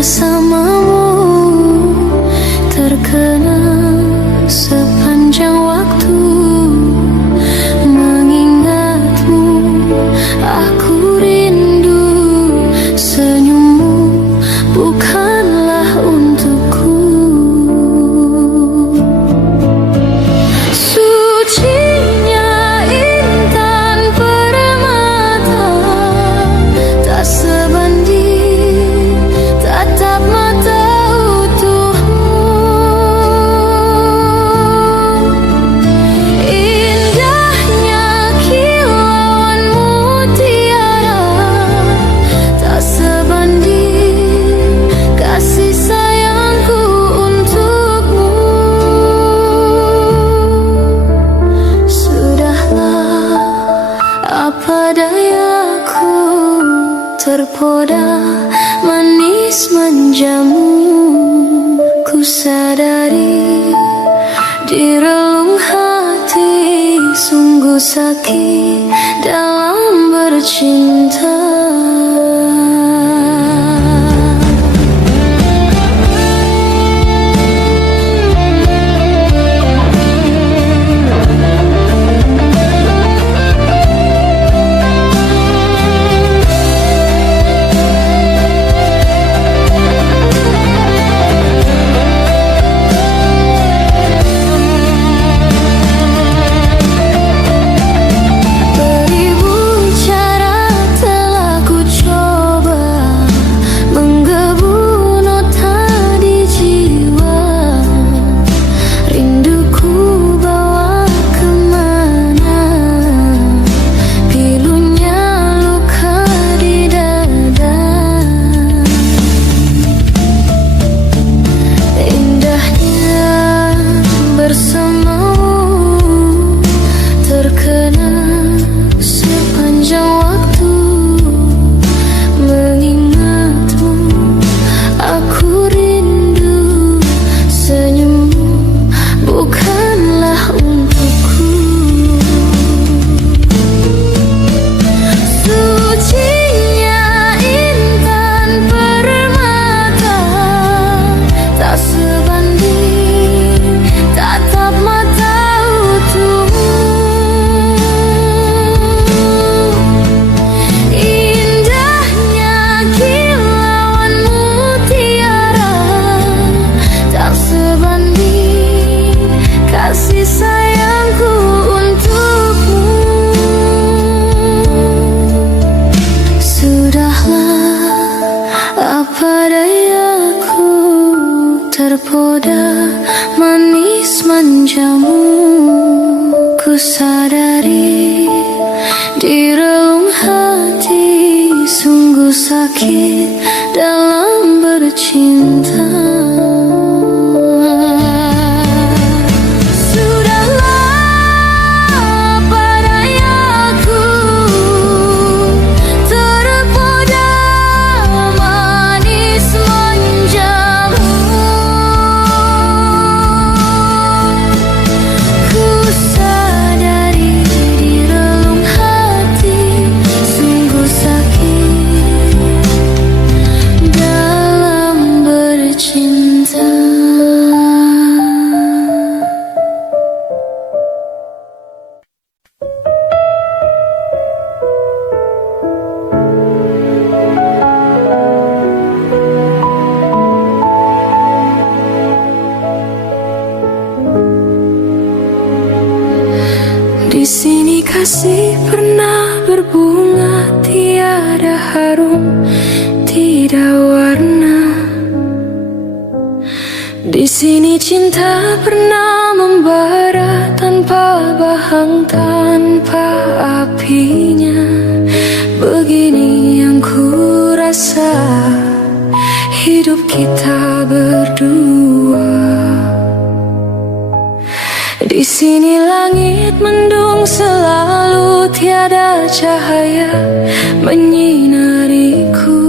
bersamamu terkenang sepanjang waktu. Mengingatmu aku rindu, senyummu bukanlah untukku. Sucinya intan permata, tak sebanding tatap mata utuhmu. Indahnya kilauan mutiara, tak sebanding kasih sayangku untukmu. Sudahlah, apa dayaku, terpoda manis manjamu. Ku sadari di relung hati, sungguh sakit dalam bercinta. Beribu cara telah ku coba menggebu nota di jiwa. Rinduku bawa kemana, pilunya luka di dada. Indahnya bersamamu terkenang sepanjang waktu. Mengingatmu aku rindu, senyummu bukanlah untukku. Sucinya intan permata, tak sebanding tatap mata utuhmu. Indahnya kilauan mutiara, tak sebanding kasih sayangku untukmu. Sudahlah, apa dayaku, terpoda manis manjamu. Ku sadari di relung hati, sungguh sakit dalam bercinta. Sudahlah, apa dayaku, terpoda manis manjamu. Ku sadari di relung hati, sungguh sakit dalam bercinta. Di sini kasih pernah berbunga, tiada harum, tidak warna. Di sini cinta pernah membara tanpa bahang, tanpa apinya. Begini yang ku rasa hidup kita berdua. Di sini langit mendung selalu, tiada cahaya menyinariku.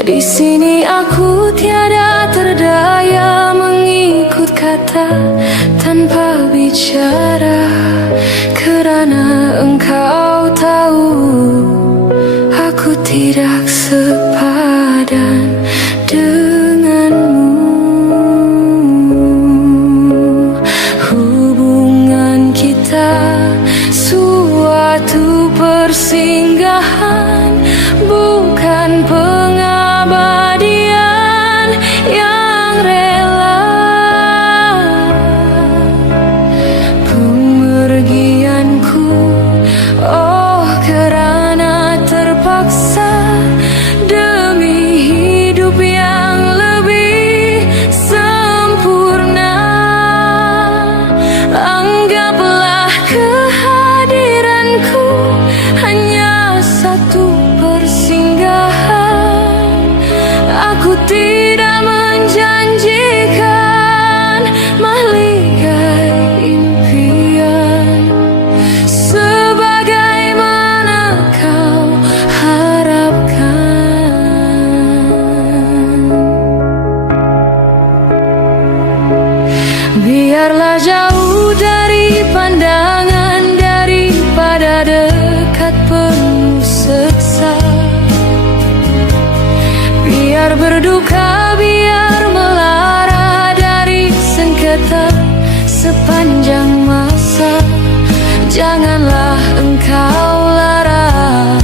Di sini aku tiada terdaya mengikut kata tanpa bicara, kerana engkau tahu aku tidak sepadan. satu persinggahan. Aku tidak menjanjikan mahligai impian sebagaimana kau harapkan. Biarlah jauh dari pandangan daripada dekat penuh seksa. Biar berduka, biar melara dari sengketa sepanjang masa. Janganlah engkau larang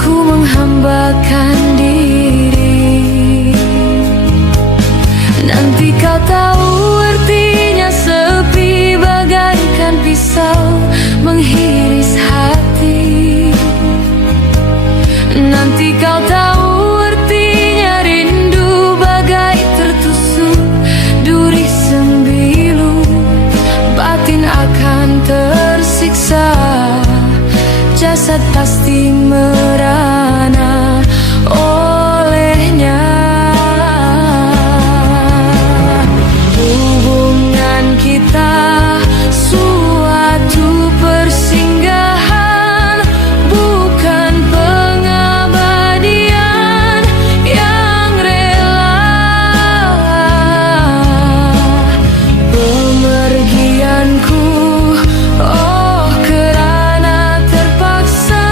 ku menghambakan diri. Nanti kau tahu artinya sepi bagaikan pisau menghiris hati. Nanti kau tahu artinya rindu bagai tertusuk duri sembilu. Batin akan tersiksa, jasad pasti merana olehnya. Hubungan kita suatu persinggahan, bukan pengabadian yang rela. Pemergianku, oh kerana terpaksa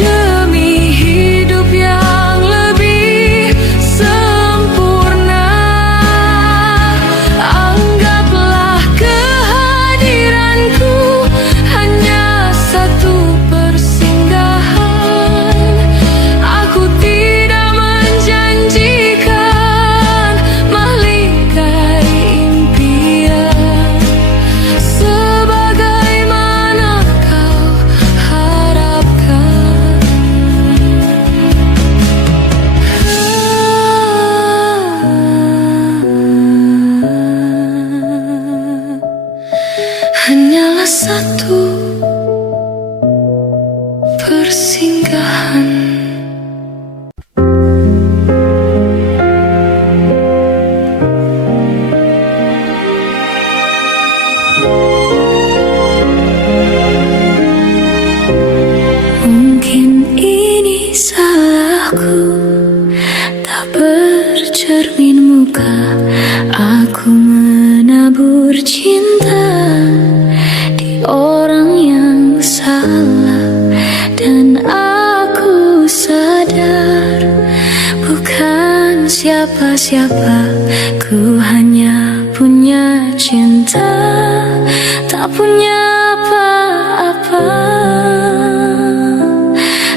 demi hidup yang lebih sempurna. Anggaplah kehadiranku hanya satu persinggahan. Aku tidak menjanjikan mahligai impian sebagaimana kau harapkan. Hanyalah satu persinggahan. Mungkin ini salahku, tak bercermin muka. Aku menabur cinta di orang yang salah. Dan aku sadar bukan siapa-siapa. Ku hanya punya cinta, tak punya apa-apa.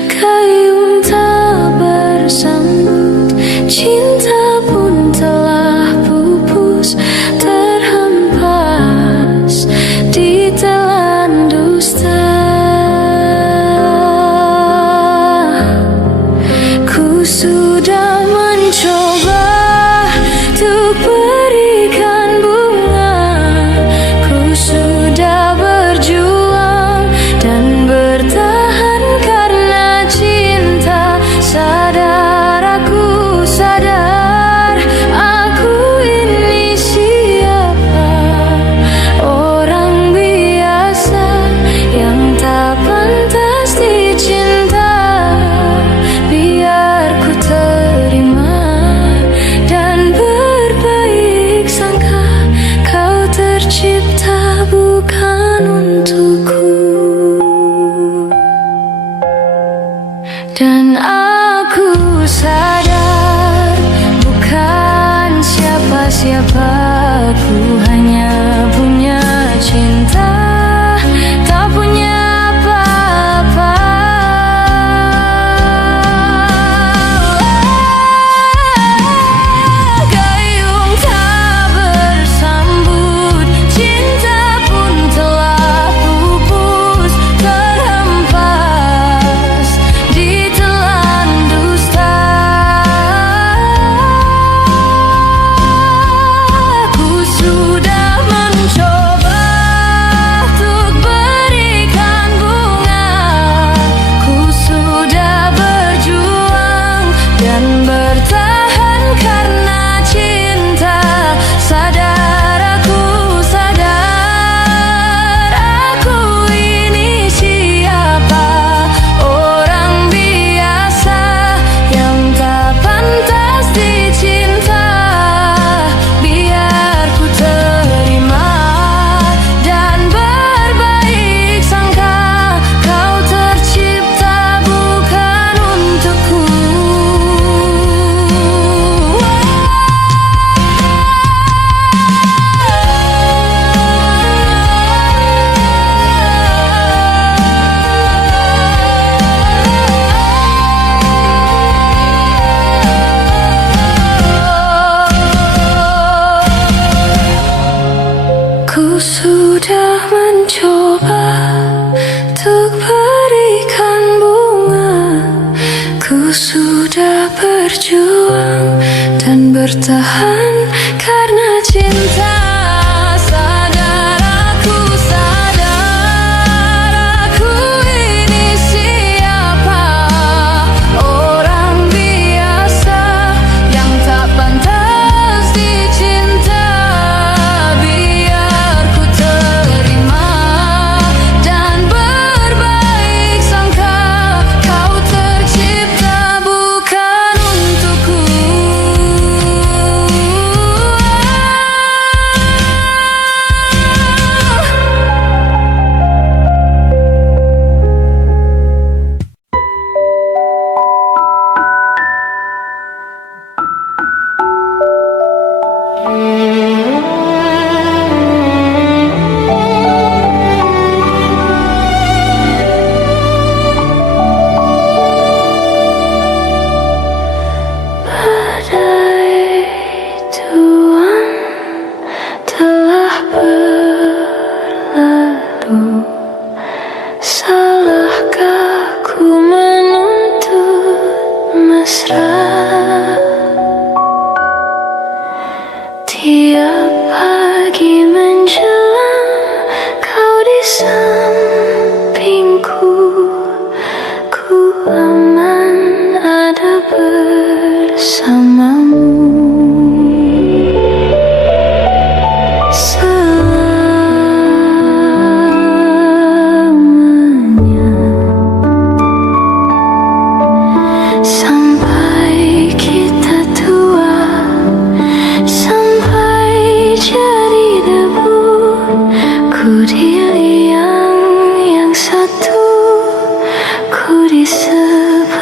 Gayung tak bersambut, cinta pun telah pupus, terhempas di telan dusta. Ku sudah mencoba untuk berikan bunga. Ku sudah berjuang dan bertahan karena cinta. Sadar, aku sadar, aku ini siapa? Orang biasa yang tak pantas dicinta. Biar ku terima dan berbaik sangka. Kau tercipta bukan untukku. Dan aku sadar bukan siapa-siapa. Ku hanya punya cinta, tak punya apa-apa. Gayung tak bersambut, cinta pun telah pupus, terhempas di telan dusta. berjuang dan bertahan karena cinta. Sadar aku ini siapa, orang biasa yang tak pantas dicinta. Biar ku terima dan berbaik sangka, kau tercipta bukan untukku. Badai Tuhan telah berlalu. Salahkah ku menuntut mesra? Tiap pagi menjelang kau di sampingku, ku aman ada bersamamu. Selamanya sampai kita tua, sampai jadi debu, ku di yang satu, ku di sebelahmu.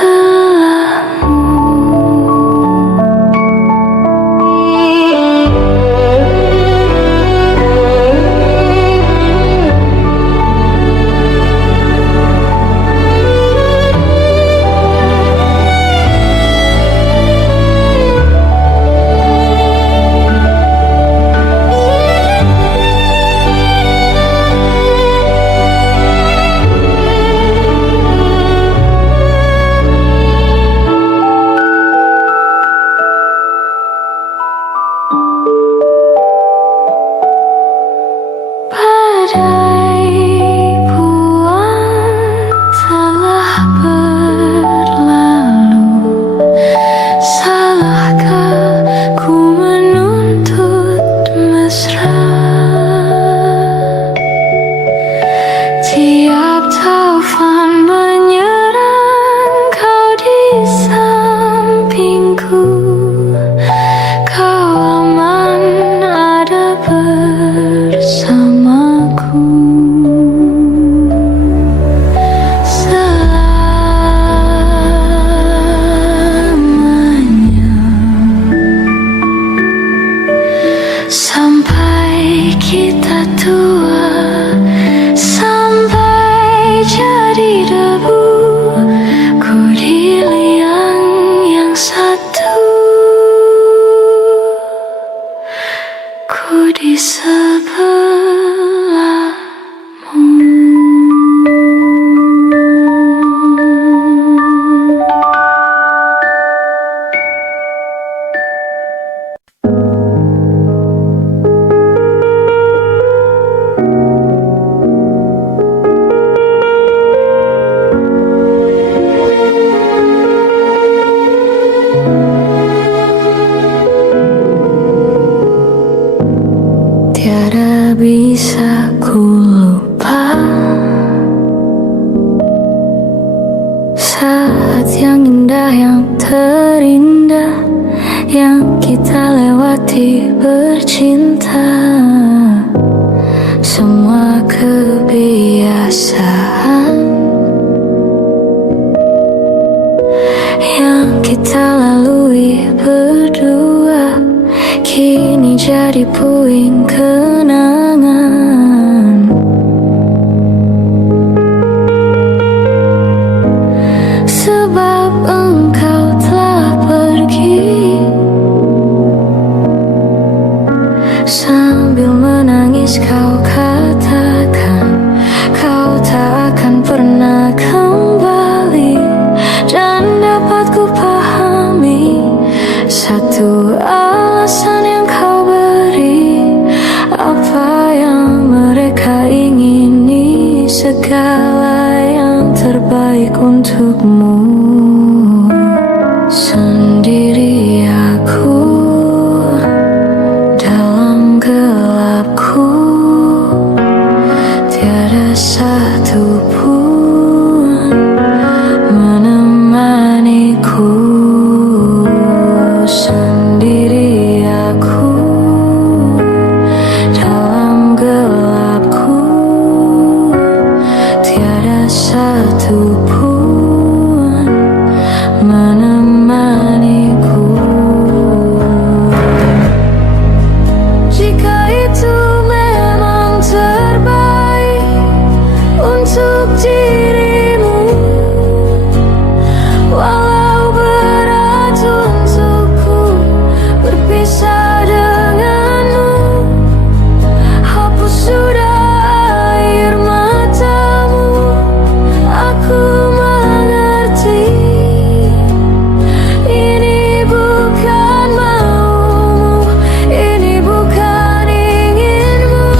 Badai bulan telah berlalu. Salahkah ku menuntut mesra? Tiap taufan menyerang, kau di sampingku, kau aman ada bersamaku. Selamanya sampai kita tua, sampai jadi debu, ku di yang satu, ku di sebelahmu. Tiada bisa ku lupa saat yang indah, yang terindah yang kita lewati bercinta. Semua kebiasaan yang kita lalui berdua kini jadi puing kenangan. Sebab engkau telah pergi, sambil menangis kau katakan kau tak akan pernah kembali, dan dapat ku pahami untukmu. Sendiri aku dalam gelapku, tiada satu pun menemaniku. Sendiri aku dalam gelapku, tiada satu pun menemaniku. Jika itu memang terbaik untuk dirimu, walau berat untukku berpisah denganmu, hapus sudah air matamu. Aku mengerti ini bukan maumu, ini bukan inginmu.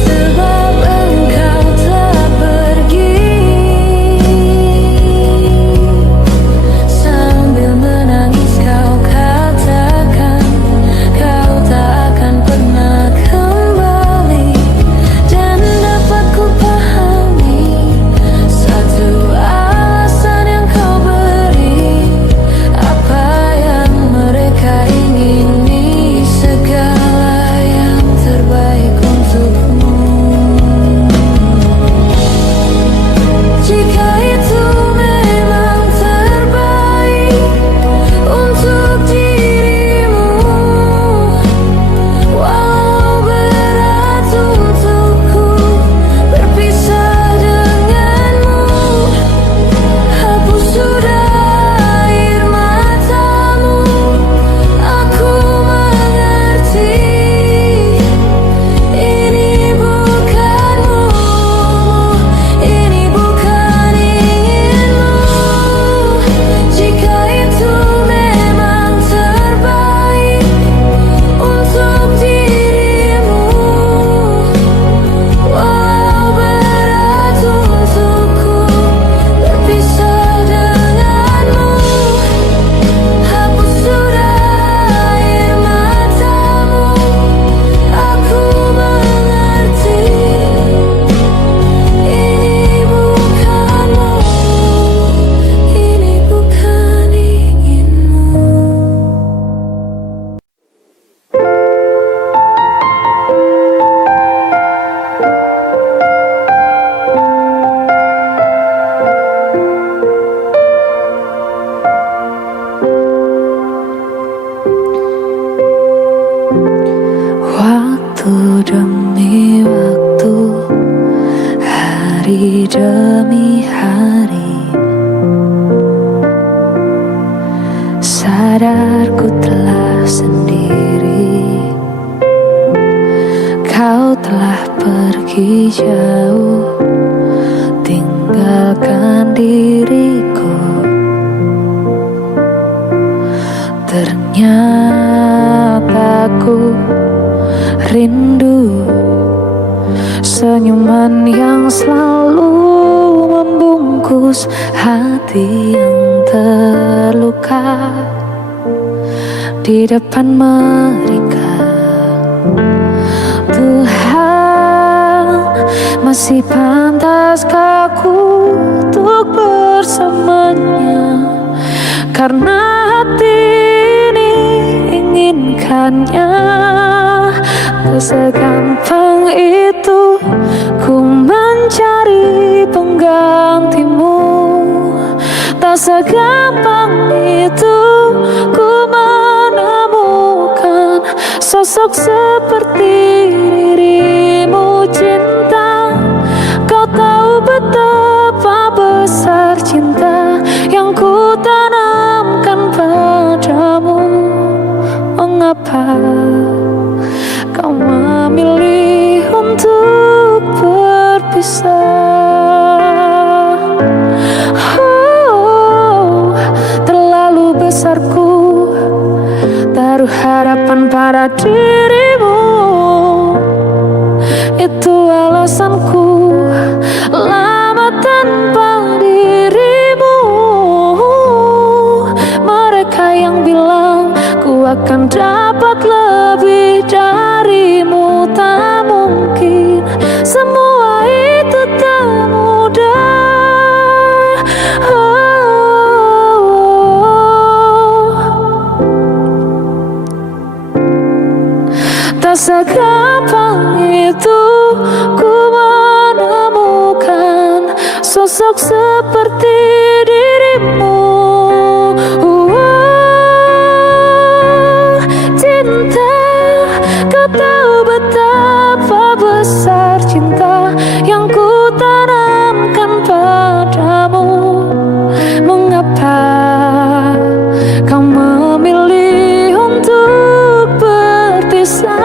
Sebab engkau telah pergi, sambil menangis kau katakan kau tak akan pernah kembali. Dan dapat ku pahami satu alasan yang kau beri, apa yang mereka ingini, segala yang terbaik untukmu. Jika itu memang terbaik untuk dirimu, walau berat untukku berpisah denganmu, hapus sudah air matamu. Aku mengerti ini bukan maumu, ini bukan inginmu. Jika itu memang terbaik untuk dirimu, walau berat untukku berpisah denganmu, hapus sudah air matamu. Aku mengerti ini bukan maumu, ini bukan inginmu. Waktu demi waktu, hari demi hari, sadarku telah sendiri. Kau telah pergi jauh, tinggalkan diriku. Ternyata ku rindu senyuman yang selalu membungkus hati yang terluka di depan mereka. Tuhan, masih pantaskah aku untuk bersamanya? Karena hati ini inginkannya. Tak segampang itu ku mencari penggantimu, tak segampang itu ku menemukan sosok seperti dirimu. Cinta, kau tak berpisah. Oh, terlalu besarku taruh harapan pada dirimu. Itu alasanku lama tanpa dirimu. Mereka yang bilang ku akan dapat lebih darimu, tak mungkin. Semua itu tak mudah. Tak segampang itu ku menemukan sosok seperti dirimu. Cinta, kau tahu betapa besar cinta yang ku tanamkan padamu. Mengapa kau memilih untuk berpisah?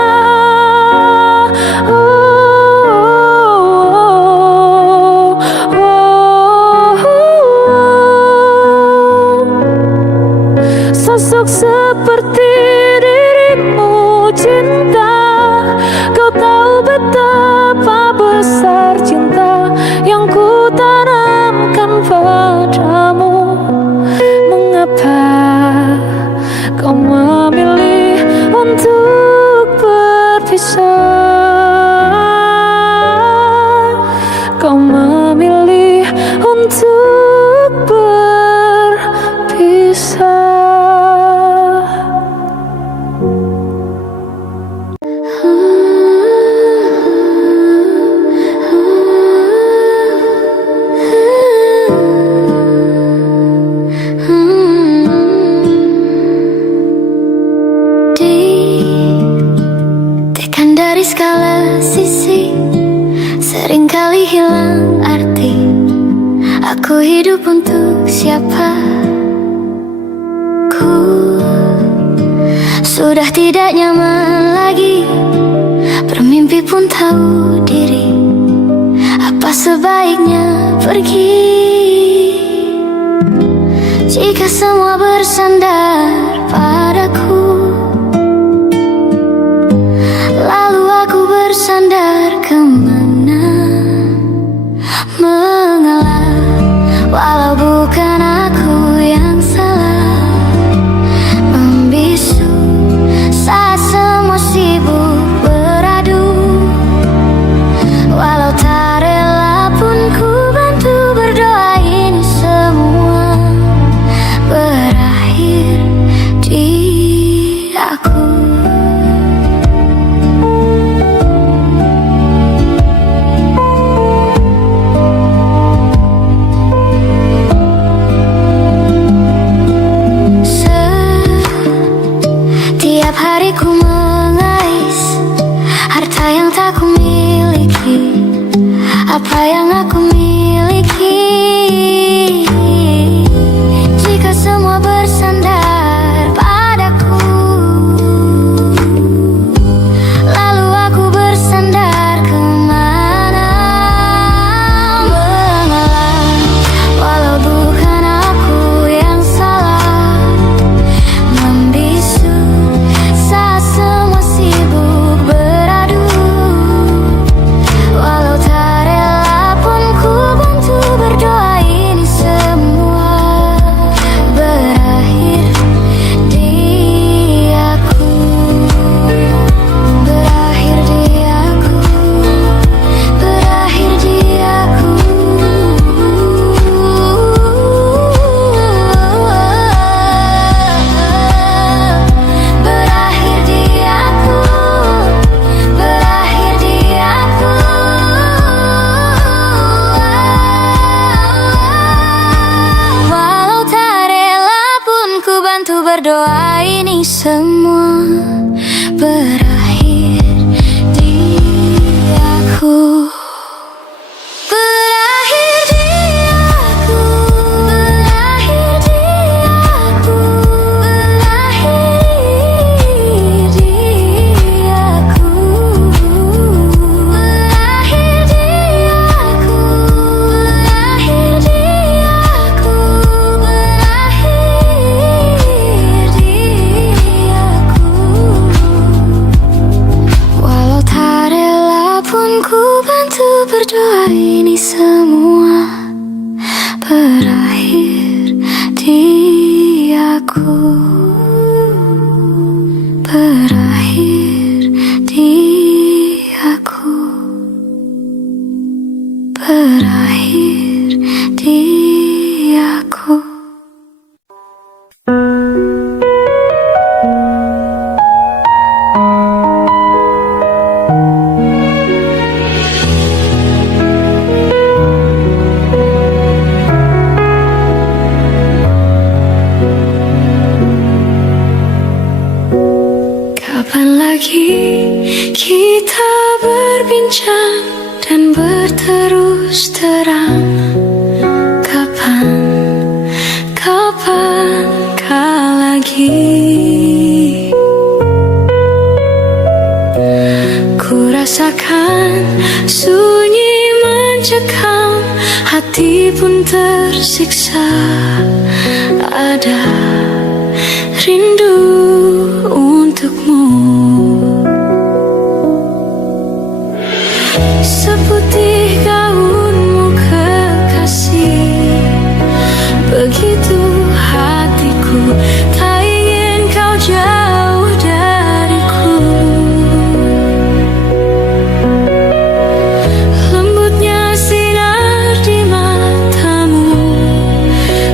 Sosok seperti dirimu, cinta, kau tahu betapa besar cinta yang ku tanamkan padamu. Mengapa kau memilih untuk berpisah? Kau memilih untuk berpisah. Ditekan dari segala sisi, seringkali hilang arti. Aku hidup untuk siapa? Ku sudah tidak nyaman lagi, bermimpi pun tahu diri. Apa sebaiknya pergi jika semua bersandar padaku? Lalu aku bersandar kemana? Mengalah, walau bukan aku yang salah. Membisu saat semua sibuk beradu. Walau tak rela pun ku bantu berdoa ini semua berakhir di aku. Setiap hari ku mengais harta yang tak ku miliki. Apa yang aku miliki? Jika semua bersandar padaku, lalu aku bersandar kemana? Mengalah, walau bukan aku yang salah. Membisu saat semua sibuk beradu. Walau tak rela pun ku bantu berdoa ini semua berakhir di aku. Berakhir di aku. Berakhir di aku. Berakhir di aku. Berakhir di aku. Walau tak rela pun ku bantu berdoa ini semua berakhir di aku. Berakhir di aku. Berakhir di aku. Berakhir di aku. Berakhir di aku. ini semua berakhir di aku, berakhir di aku, berakhir di aku. Kapan lagi kita berbincang dan berterus terang? Kapankah lagi ku rasakan sunyi mencekam, hati pun tersiksa. Ada rindu untukmu, seputih gaunmu kekasih. Begitu hatiku, tak ingin kau jauh dariku. Lembutnya sinar di matamu,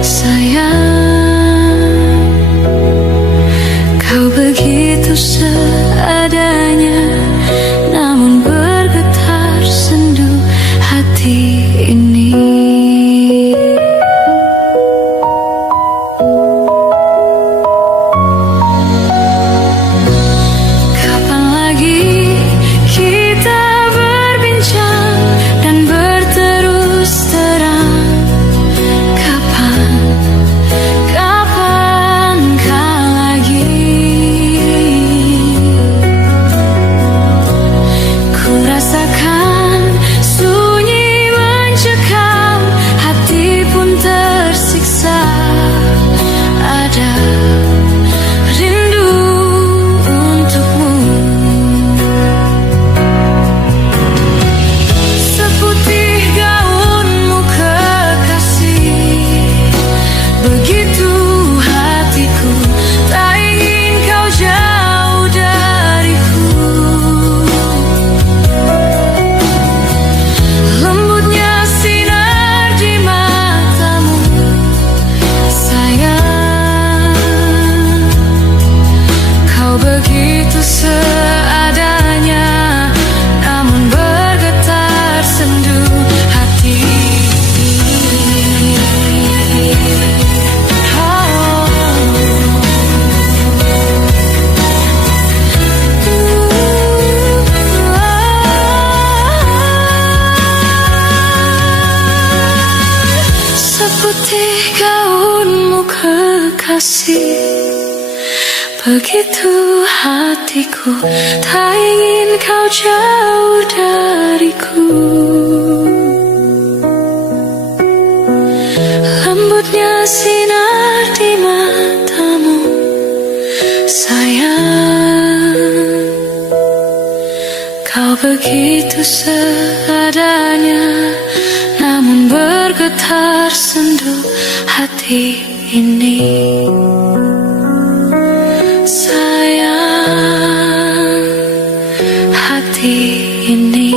sayang. Kau begitu seadanya, namun bergetar sendu hati ini. Kapan lagi kita berbincang dan berterus terang? Kapankah lagi ku rasakan sunyi mencekam, hati pun tersiksa. Ada rindu untukmu, seputih gaunmu kekasih. Begitu hatiku, tak ingin kau jauh dariku. Lembutnya sinar di matamu, sayang. Kau begitu seadanya, namun bergetar sendu hati. Seputih gaunmu kekasih. Begitu hatiku, tak ingin kau jauh dariku. Lembutnya sinar di matamu, sayang. Kau begitu seadanya, namun bergetar sendu hati ini. Sayang, hati ini.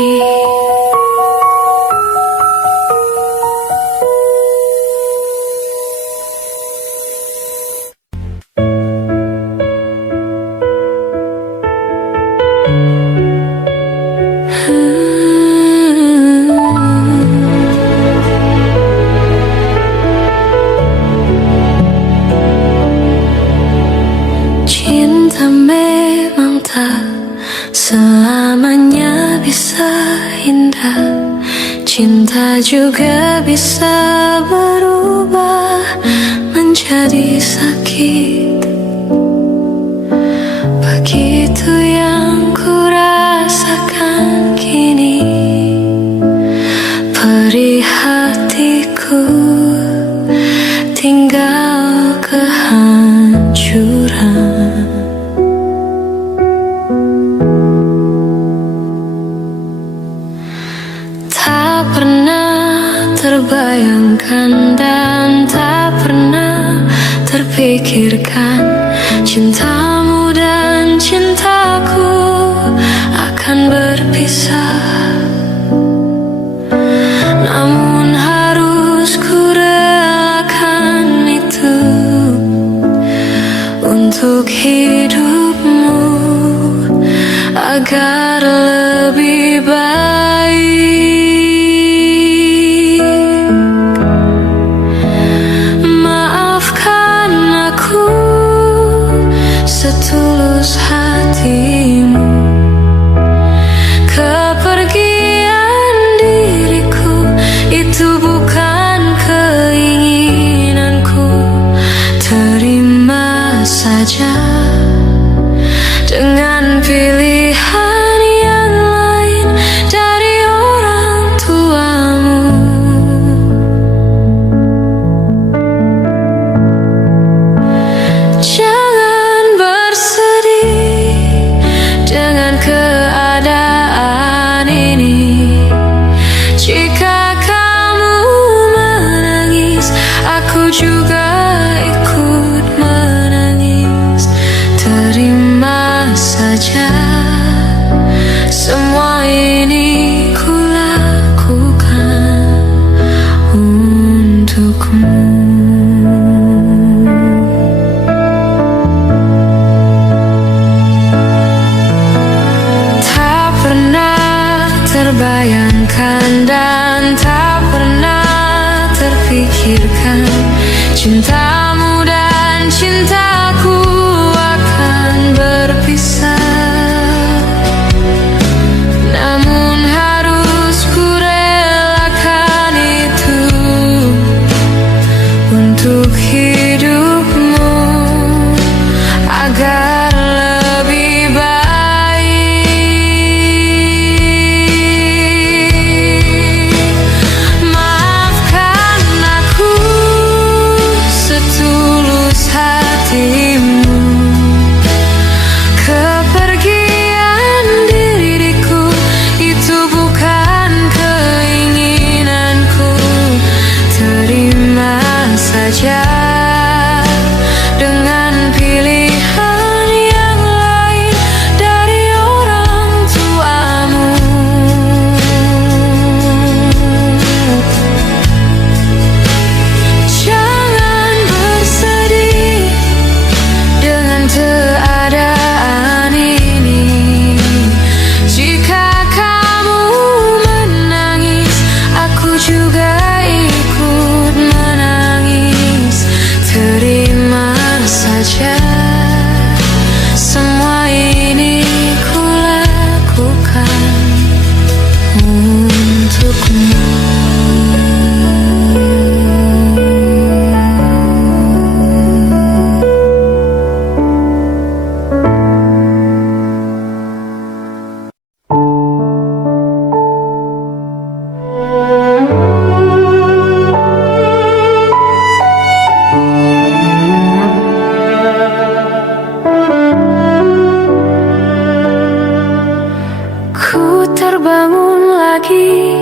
Cinta memang tak selamanya bisa indah. Cinta juga bisa berubah menjadi sakit. Begitu yang ku rasakan kini, perih hatiku tinggal kehancuran. Tak pernah terbayangkan dan tak pernah terpikirkan, cintamu dan cintaku akan berpisah. Namun harus ku relakan itu untuk hidupmu agar lebih baik. Maafkan aku setulus hatimu, kepergian diriku itu bukan keinginanku. Terima saja dengan pilihan yang lain dari orang tuamu. Jangan bersedih dengan keadaan ini. Jika kamu menangis, aku juga ikut menangis. Terima saja semua ini ku lakukan untukmu. Tak pernah terbayangkan dan tak pernah terpikirkan, cintamu dan cintaku akan berpisah. Namun harus ku relakan itu untuk hidupmu agar lebih baik. Maafkan aku setulus hatimu, kepergian diriku itu bukan keinginanku. Terima saja dengan pilihan yang lain dari orang tuamu. Jangan bersedih dengan keadaan ini. Jika kamu menangis, aku juga ikut menangis. Terima saja semua ini ku lakukan untukmu. Ku terbangun lagi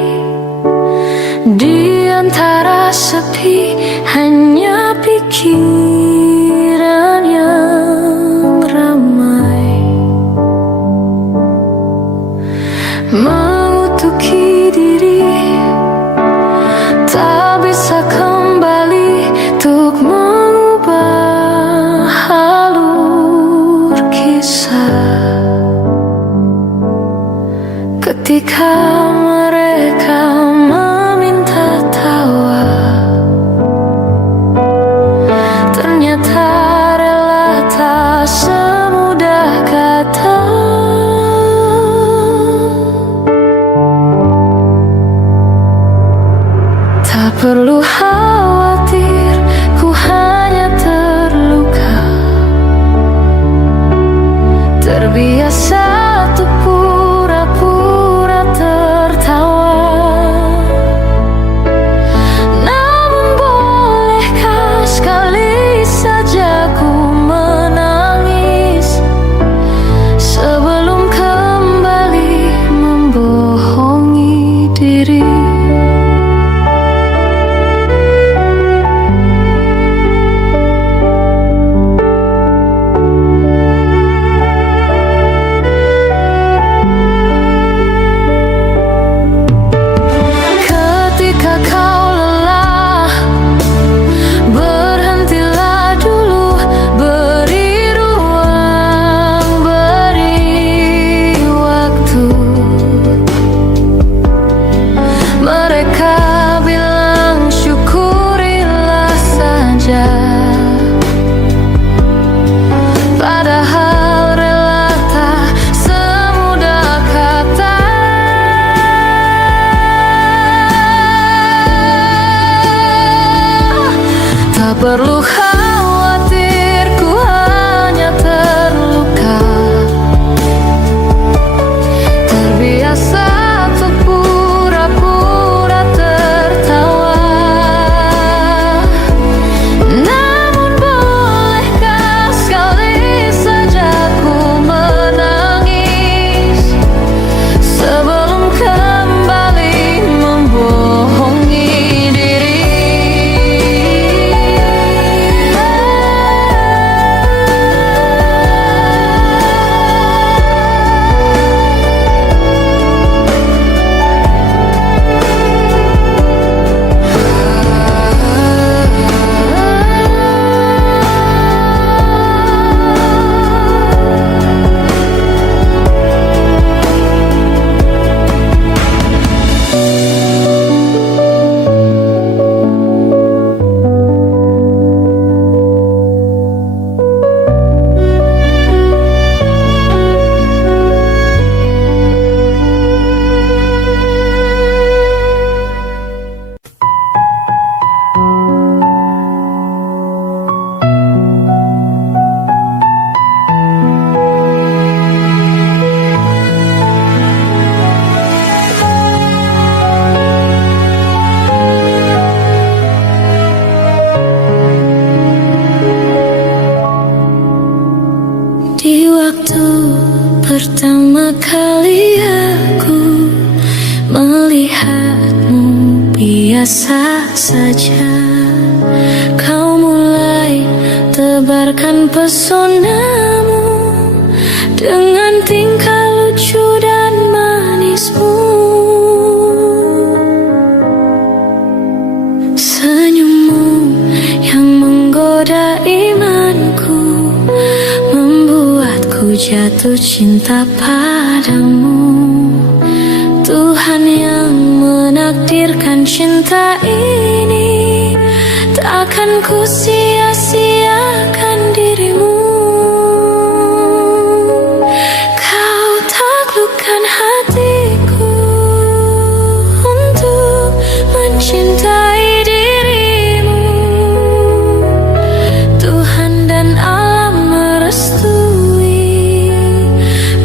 di antara sepi, hanya pikiran yang ramai mengutuki diri. Tak bisa kembali untuk mengubah alur kisah. Ketika mereka meminta tawa, ternyata rela tak semudah kata. Tak perlu khawatir, ku hanya terluka. Terbiasa untuk pura-pura tertawa. Namun bolehkah sekali saja ku menangis sebelum kembali membohongi diri. Tak perlu khawatir, ku hanya terluka. Terbiasa untuk pura-pura tertawa. Namun bolehkah sekali saja ku menangis sebelum kembali membohongi diri. Di waktu pertama kali aku melihatmu, biasa saja kau mulai tebarkan pesonamu dengan tingkah lucu dan manismu. Senyummu yang menggoda imanku membuatku jatuh cinta padamu. Tuhan yang menakdirkan cinta ini, takkan ku sia-siakan dirimu. Kau taklukkan hatiku untuk mencintai dirimu. Tuhan dan alam merestui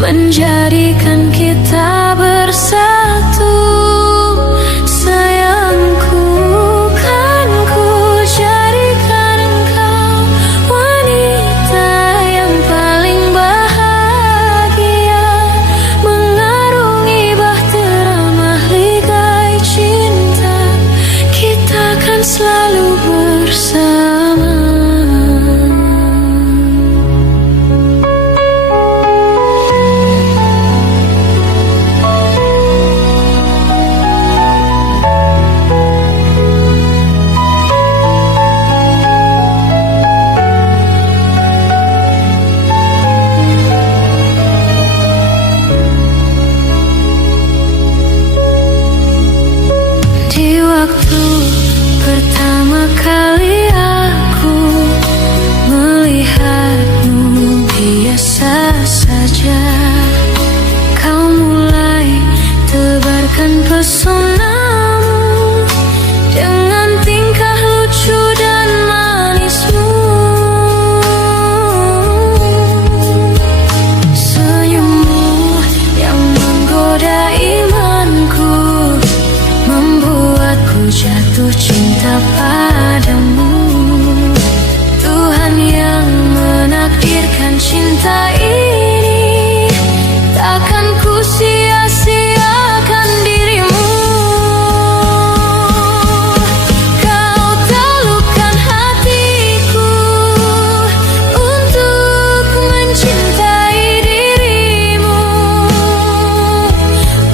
menjadikan kita bersatu. Sayangku, kan ku jadikan engkau wanita yang paling bahagia, mengarungi bahtera mahligai cinta. Kita kan selalu bersama. Di waktu pertama kali aku melihatmu, biasa saja kau mulai tebarkan pesonamu dengan tingkah lucu dan manismu. Senyummu yang menggoda imanku membuatku jatuh cinta padamu. Tuhan yang menakdirkan cinta ini, takkan ku sia-siakan dirimu. Kau taklukkan hatiku untuk mencintai dirimu.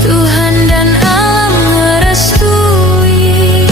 Tuhan dan alam merestui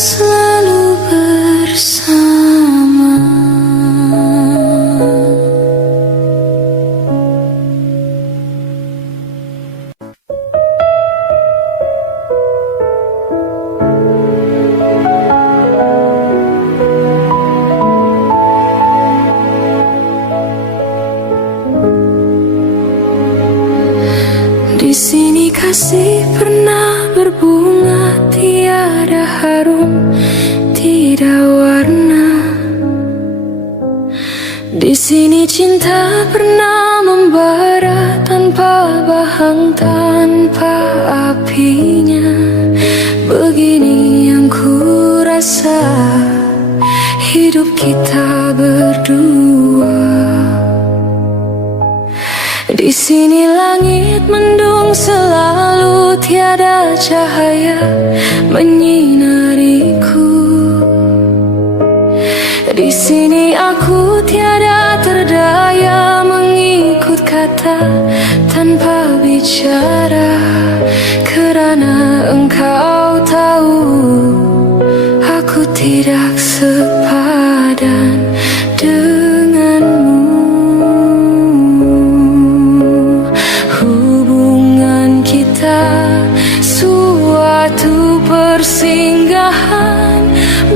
selalu bersama. Di sini kasih pernah berbunga, tiada harum, tidak warna. Di sini cinta pernah membara tanpa bahang, tanpa apinya. Begini yang ku rasa hidup kita berdua. Di sini langit mendung selalu, tiada cahaya menyinariku. Di sini aku tiada terdaya mengikut kata tanpa bicara, kerana engkau tahu aku tidak sepadan denganmu. Hubungan kita suatu persinggahan,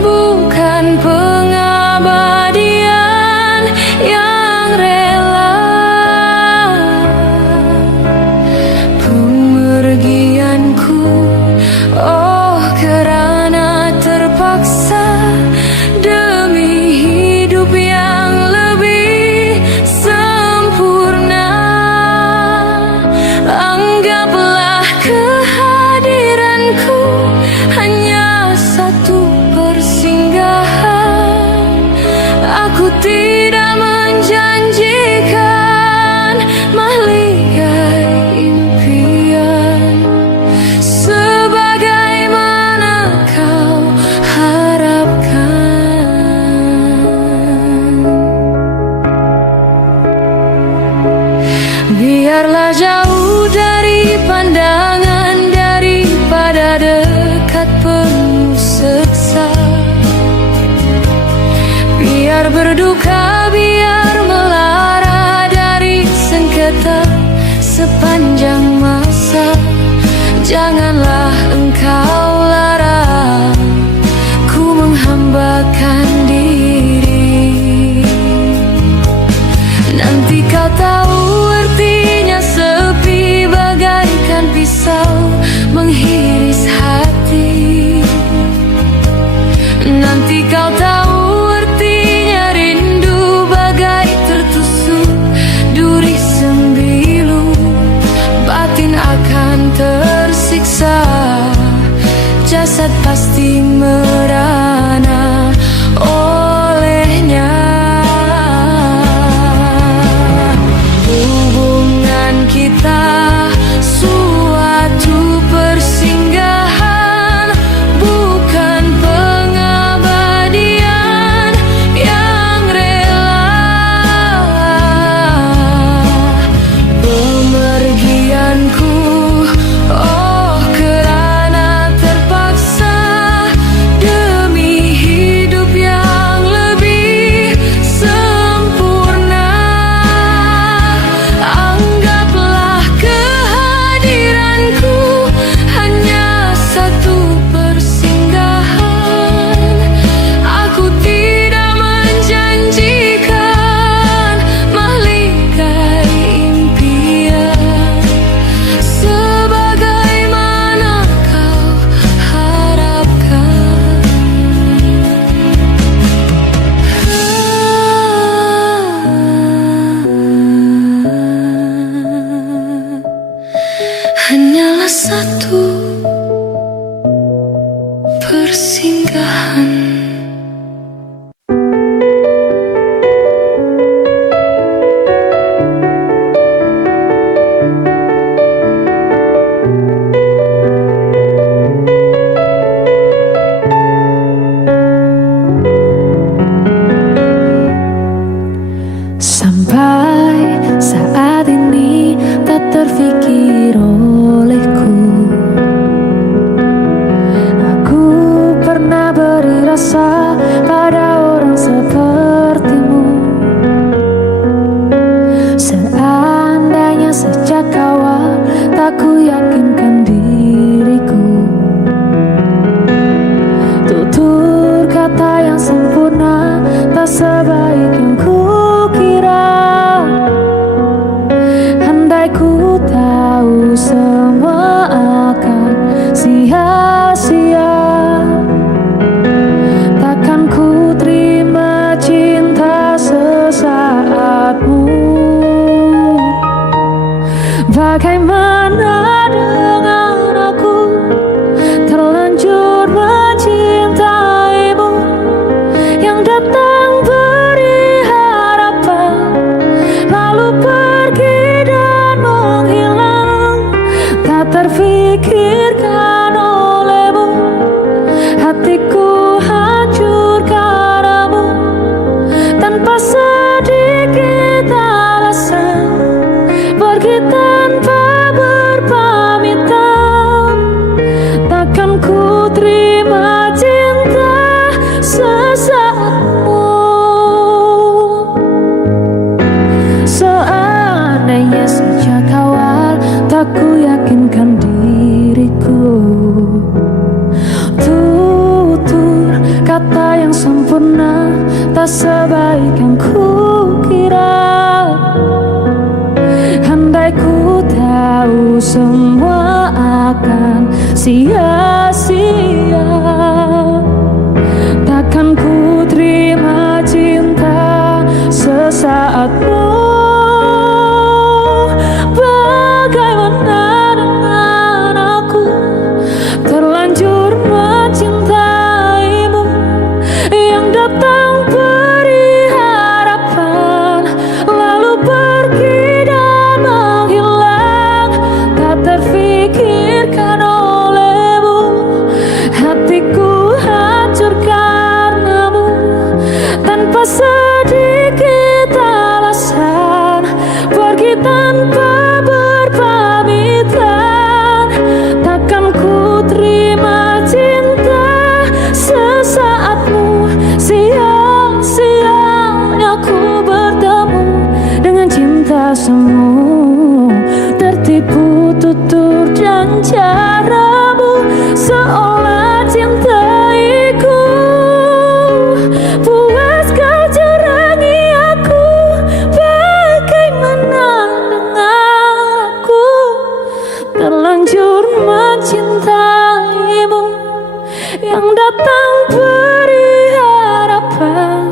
bukan pengabadian yang rela. Pemergianku, oh kerana terpaksa demi hidup yang lebih sempurna. Anggaplah kehadiranku hanya satu persinggahan. Aku tidak menjanjikan mahligai impian sebagaimana kau harapkan. Biarlah jauh dari pandangan daripada dekat penuh seksa. Biar berduka, biar melara dari sengketa sepanjang masa. Janganlah engkau larang ku menghambakan diri. Nanti kau tahu artinya sepi bagaikan pisau menghiris hati. Nanti kau tahu artinya rindu bagai tertusuk duri sembilu. Batin akan tersiksa, jasad pasti merana olehnya. Hubungan kita suatu persinggahan, bukan pengabadian yang rela. Pemergianku, oh kerana terpaksa demi hidup yang lebih sempurna. Anggaplah kehadiranku hanya satu persinggahan. Aku tidak menjanjikan mahligai impian sebagaimana kau harapkan. Hanyalah satu persinggahan. Sampai saat ini tak terfikir olehku. Aku pernah terfikirkan olehmu, hatiku hancur karenamu, tanpa sedikit alasan, pergi tanpa berpamitan. Takkan ku terima cinta sesaatmu. Seandainya sejak awal tak ku yakinkan diriku, tutur kata yang sempurna tak sebaik yang ku kira. Andai ku tahu semua akan sia-sia, takkan ku terima cinta sesaatmu. Bagaimana dengan aku, terlanjur mencintaimu, yang datang beri harapan, lalu pergi dan menghilang. Tak terfikirkan olehmu, hatiku hancur karenamu, tanpa sedikit alasan, pergi tanpa berpamitan. Takkan ku terima cinta sesaatmu. Sia-sianya ku bertemu dengan cinta semu, tertipu tutur dan caramu, seolah cintaiku. Puas kau curangi aku, bagaimana dengan aku, terlanjur mencintaimu, yang datang beri harapan,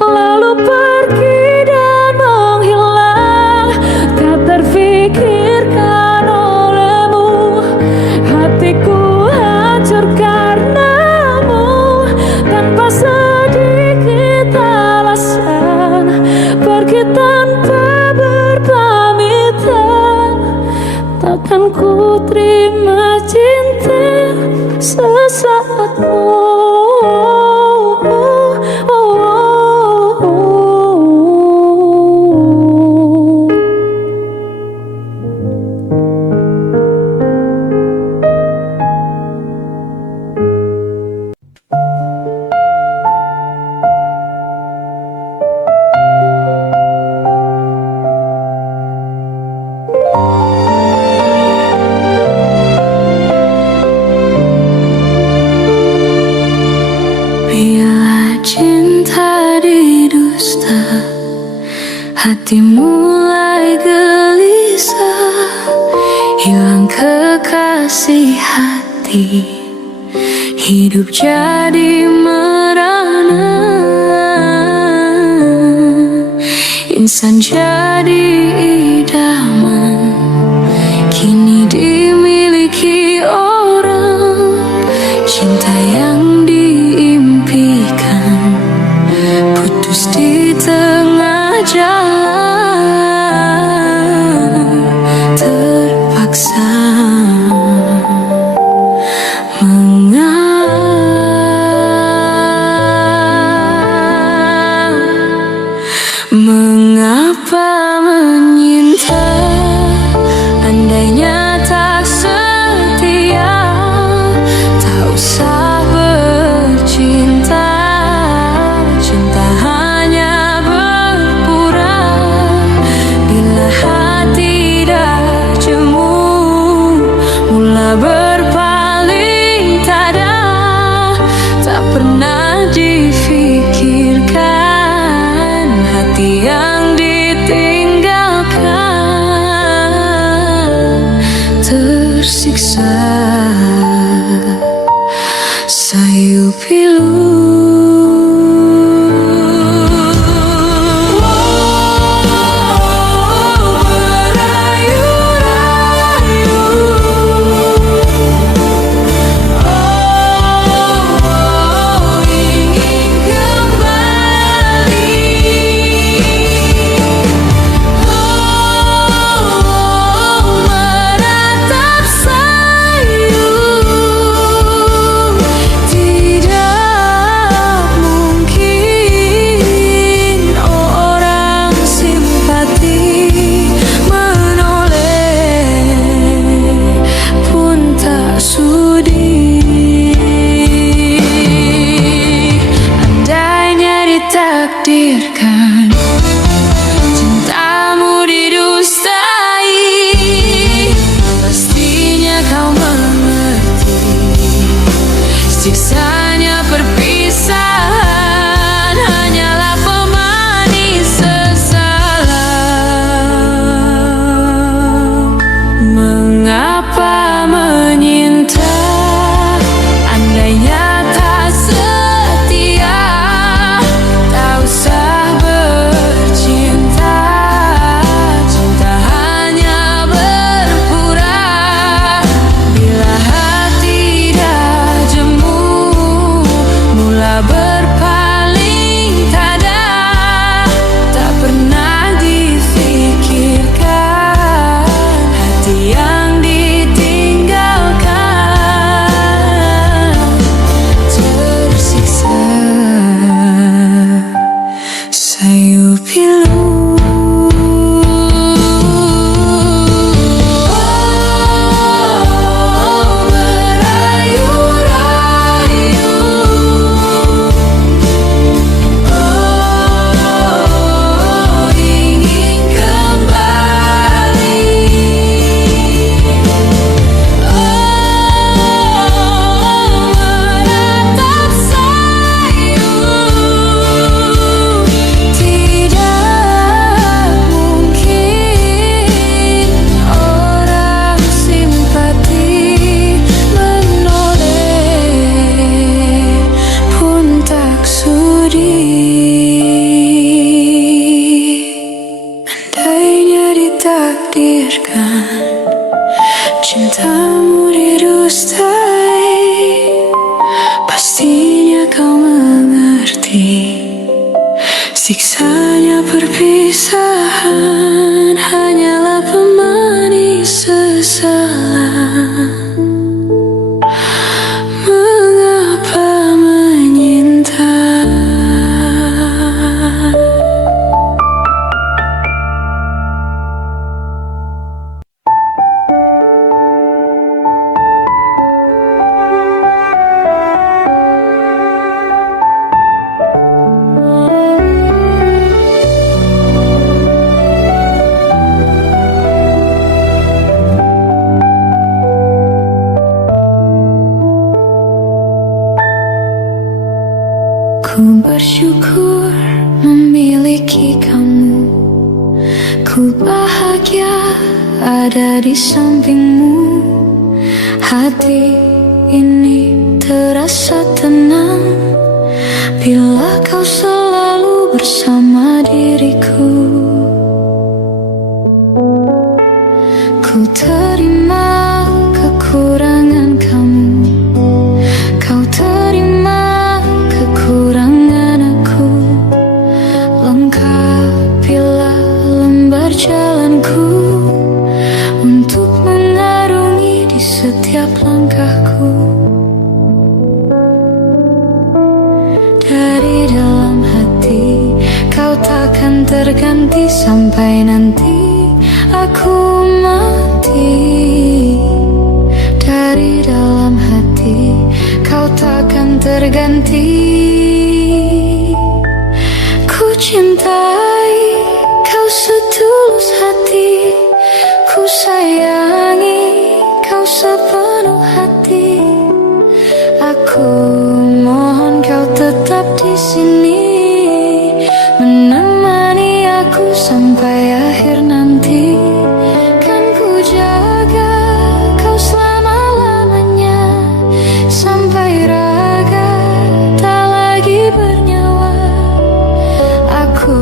lalu pergi dan menghilang. Tak terfikirkan olehmu, hatiku hancur karenamu, tanpa sedikit alasan, pergi tanpa berpamitan. Takkan ku terima cinta sesaatmu. Bila cinta didusta, hati mulai gelisah, hilang kekasih hati, hidup jadi merana, insan jadi idaman, kini dimiliki orang. Cinta yang diimpikan putus di tengah jalan, terpaksa mengapa menyinta, andainya tak setia, tak usah bercinta. Cinta hanya berpura bila hati dah jemu, mula berpaling tada, tak pernah difikirkan hati yang ditinggalkan, tersiksa sayu pilu. Siksanya perpisahan hanyalah pemanis sesalan. Mengapa menyinta andainya tak setia? Tak usah bercinta, cinta hanya berpura. Bila hati dah jemu, mula berpaling tada. Tak pernah difikirkan hati yang ditinggalkan tersiksa. Sayu pilu merayu-rayu, ingin kembali. Menatap sayu, tidak mungkin orang simpati menoleh pun tak sudi. Andainya ditakdirkan cintamu didustai, pastinya kau mengerti. Siksanya perpisahan hanyalah pemanis sesalan. Mengapa menyinta? Ku bersyukur memiliki kamu. Ku bahagia ada di sampingmu. Hati ini terasa tenang bila kau selalu bersama diriku. Ku terima kekurangan kamu, kau terima kekurangan aku. Lengkapilah lembar jalanku untuk mengarungi di setiap langkahku. Dari dalam hati kau takkan terganti sampai nanti aku mati. Dari dalam hati kau takkan terganti. Ku cintai kau setulus hati, ku sayangi kau sepenuh hati. Aku mohon kau tetap di sini, menemani aku sampai akhir nanti. Kan ku jaga kau selama-lamanya, sampai raga tak lagi bernyawa. Aku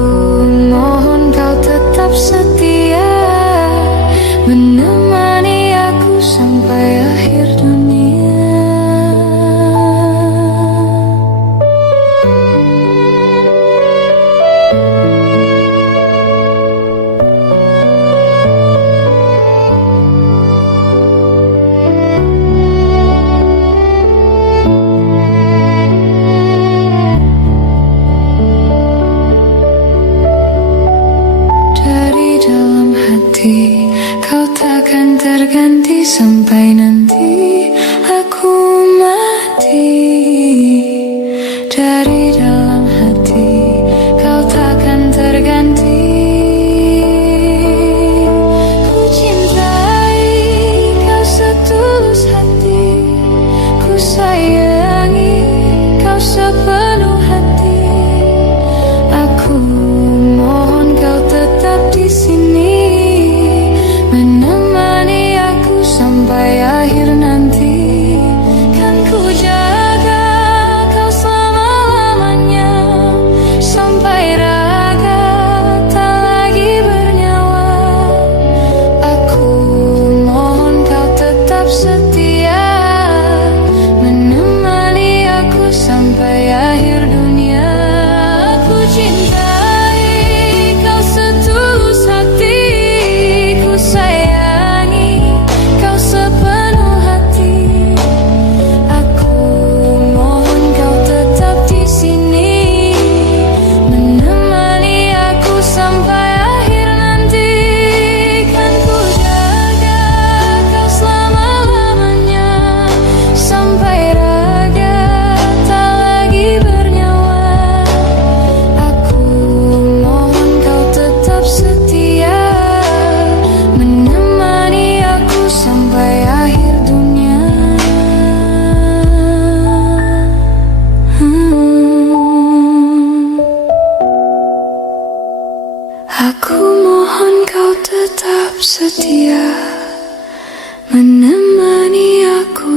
mohon kau tetap setia, menemani aku sampai akhir dunia.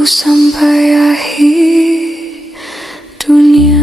sampai akhir dunia.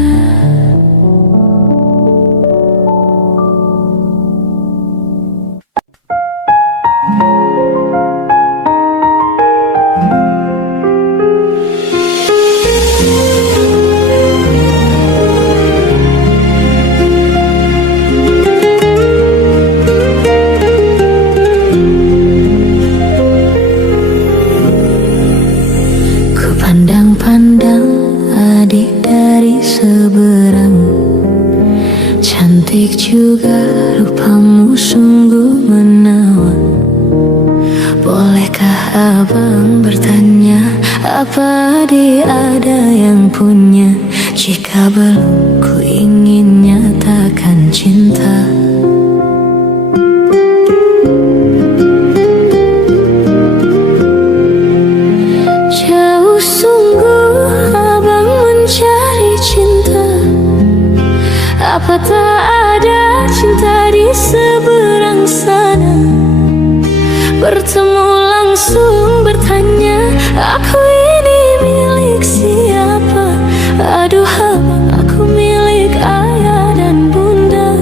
Pandang-pandang adik dari seberang, cantik juga rupamu sungguh menawan. Bolehkah abang bertanya, apa adik ada yang punya? Jika belum, ku ingin nyatakan cinta. Apa tak ada cinta di seberang sana? Bertemu langsung bertanya, aku ini milik siapa? Aduh abang, aku milik ayah dan bunda.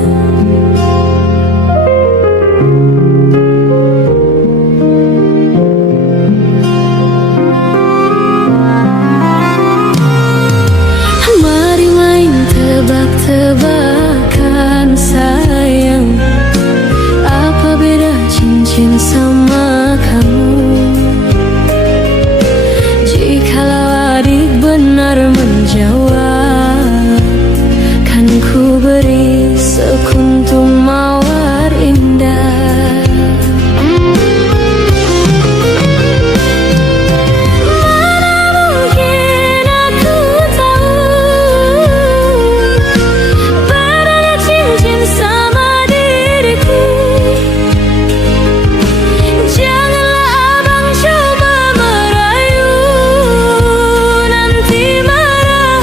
Mari main tebak-tebakan sayang, apa beda cincin sama kamu? Jikalau adik benar menjawab, kan ku beri sekuntum mawar indah. Mana mungkin aku tahu bedanya cincin sama diriku. Janganlah abang coba merayu, nanti marah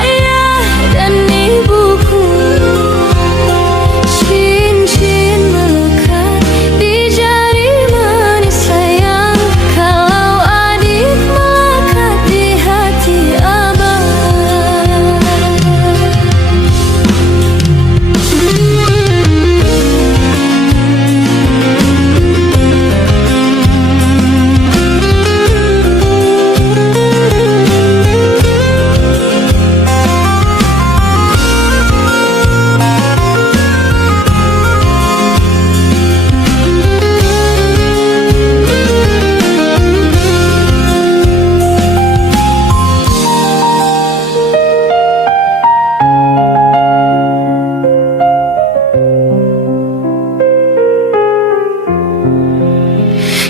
ayah dan ibuku. Cincin melekat di jari manis sayang, kalau adik melekat di hati abang.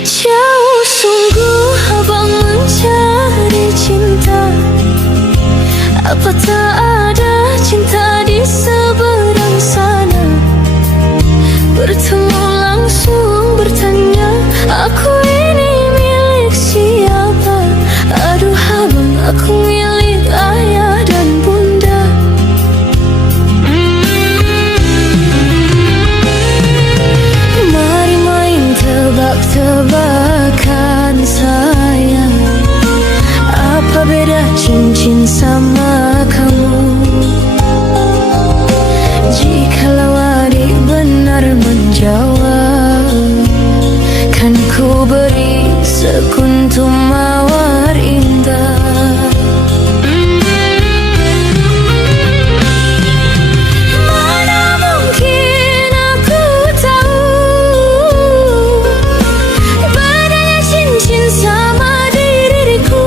Jauh sungguh abang mencari cinta, apa tak ada cinta di seberang sana? Bertemu langsung bertanya, aku ini milik siapa? Aduh abang, aku milik ayah dan bunda. Mari main tebak-tebakan sayang, apa beda cincin sama kamu? Jikalau adik benar menjawab, kan ku beri sekuntum mawar indah. Mana mungkin aku tahu bedanya cincin sama diriku.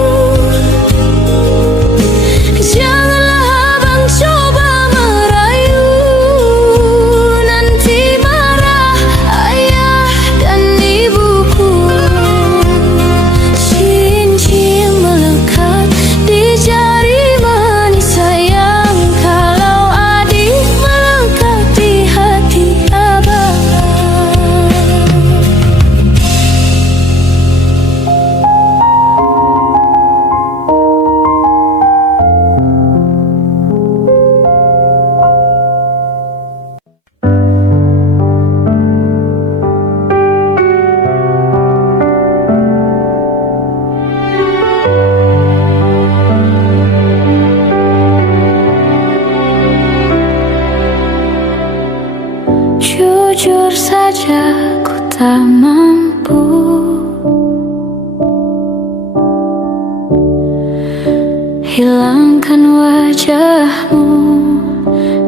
hilangkan wajahmu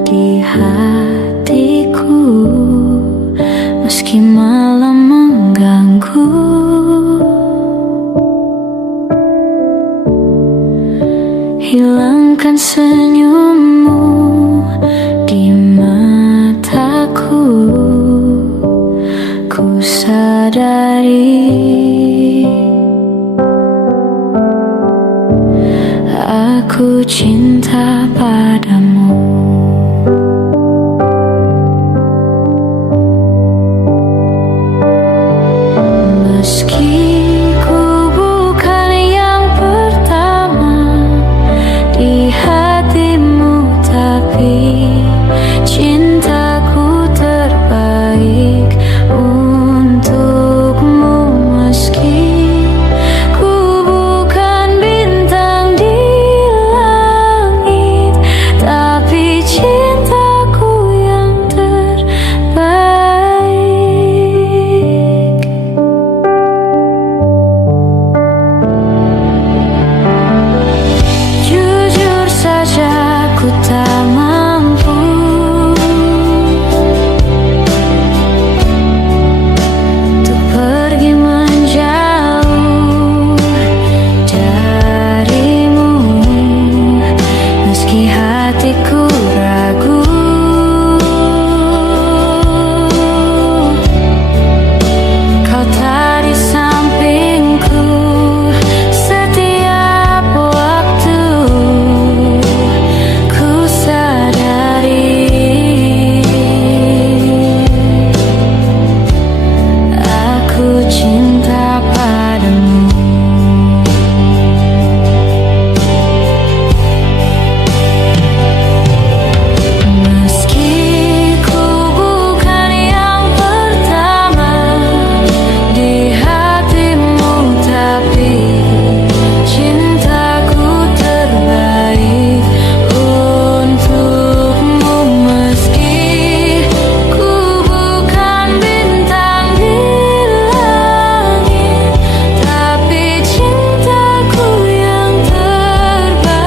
di hatiku, meski malam mengganggu. Hilangkan senyummu di mataku, ku sadari aku cinta padamu. Meski ku bukan yang pertama di hatimu, tapi cintaku terbaik untukmu. Meski ku bukan bintang di langit, tapi cintaku yang terbaik. Jujur saja ku tak mampu untuk pergi menjauh darimu, meski hatiku ragu. Kau tak di sampingku setiap waktu, ku sadari aku cinta padamu. Meski ku bukan yang pertama di hatimu, tapi cintaku terbaik untukmu. Meski ku bukan bintang di langit, tapi cintaku yang terbaik.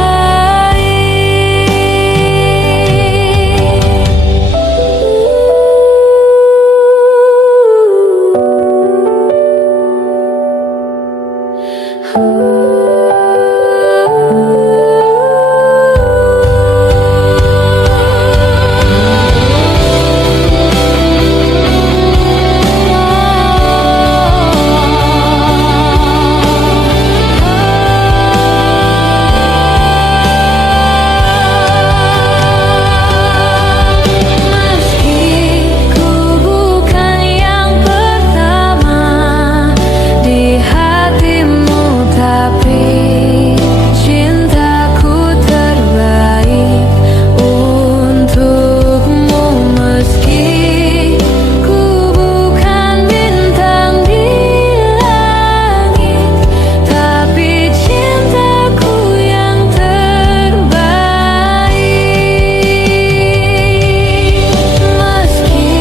Meski ku bukan yang pertama di hatimu, tapi cintaku terbaik untukmu. Meski ku bukan bintang di langit, tapi cintaku yang terbaik. Meski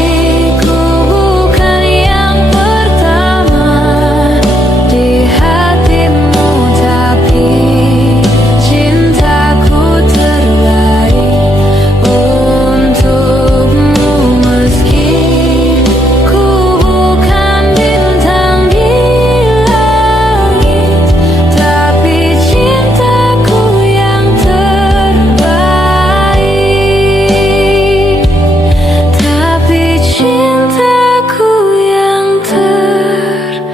ku bukan yang pertama di hatimu, tapi cintaku terbaik untukmu. Meski ku bukan bintang di langit, tapi cintaku yang terbaik. Tapi cintaku yang terbaik.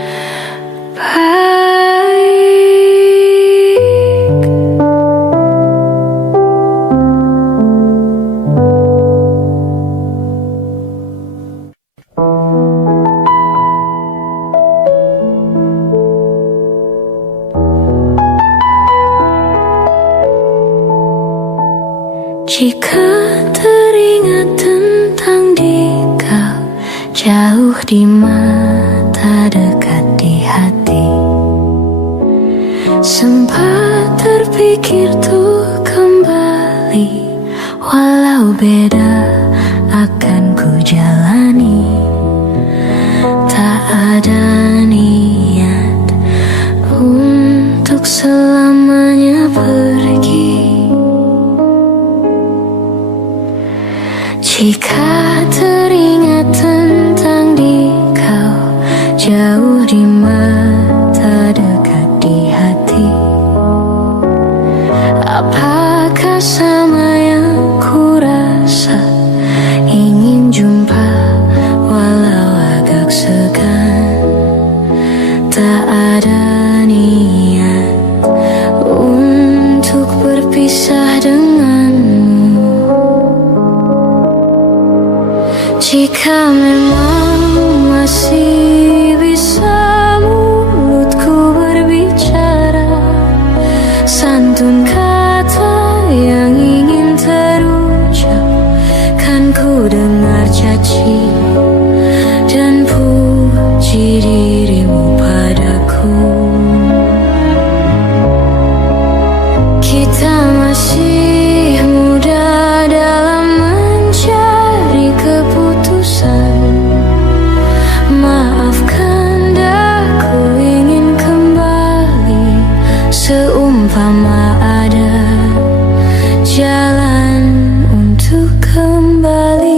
Jika teringat tentang dikau, jauh di mata, dekat di hati, sempat terpikir tuh kembali, walau beda akan ku jalani. Tak ada niat untuk selamanya pergi. bersama yang ku rasa. Ingin jumpa walau agak segan. Tak ada niat untuk berpisah denganmu. Jika memang masih bisa mulutku berbicara, santun kata yang ingin terucap, kan ku dengar caci dan puji dirimu padaku. Kita masih muda dalam mencari keputusan. Maafkan aku ingin kembali, seumpama ada jalan untuk kembali.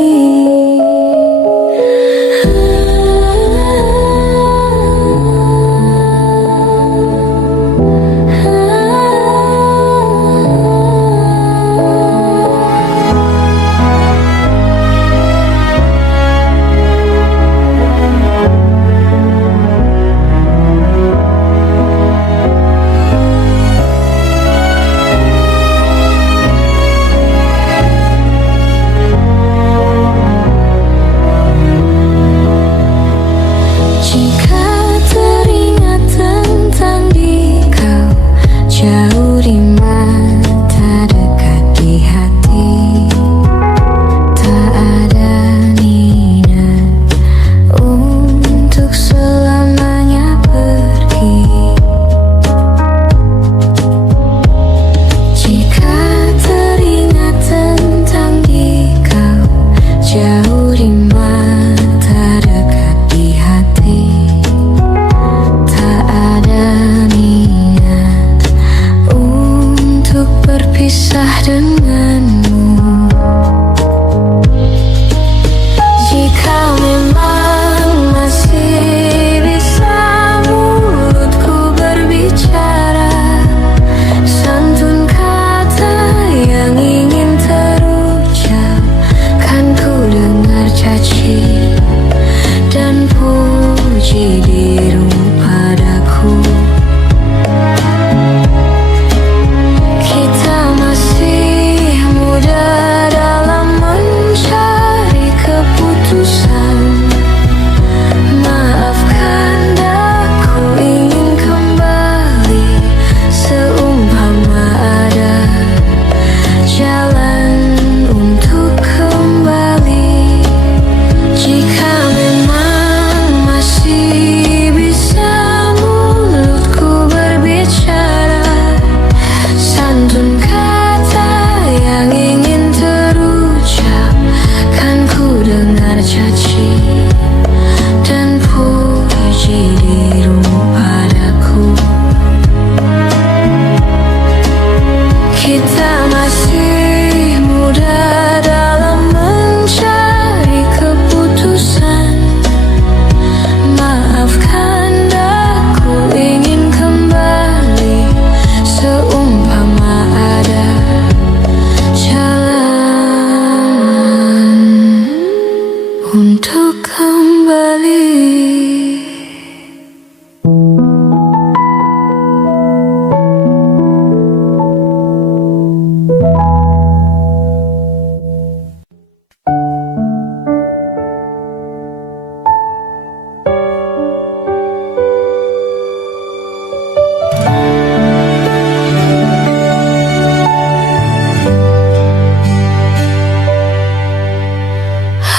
Berpisah denganmu. Jika memang masih bisa mulutku berbicara, santun kata yang ingin terucap, kan ku dengar caci dan puji dirimu padaku. Untuk kembali.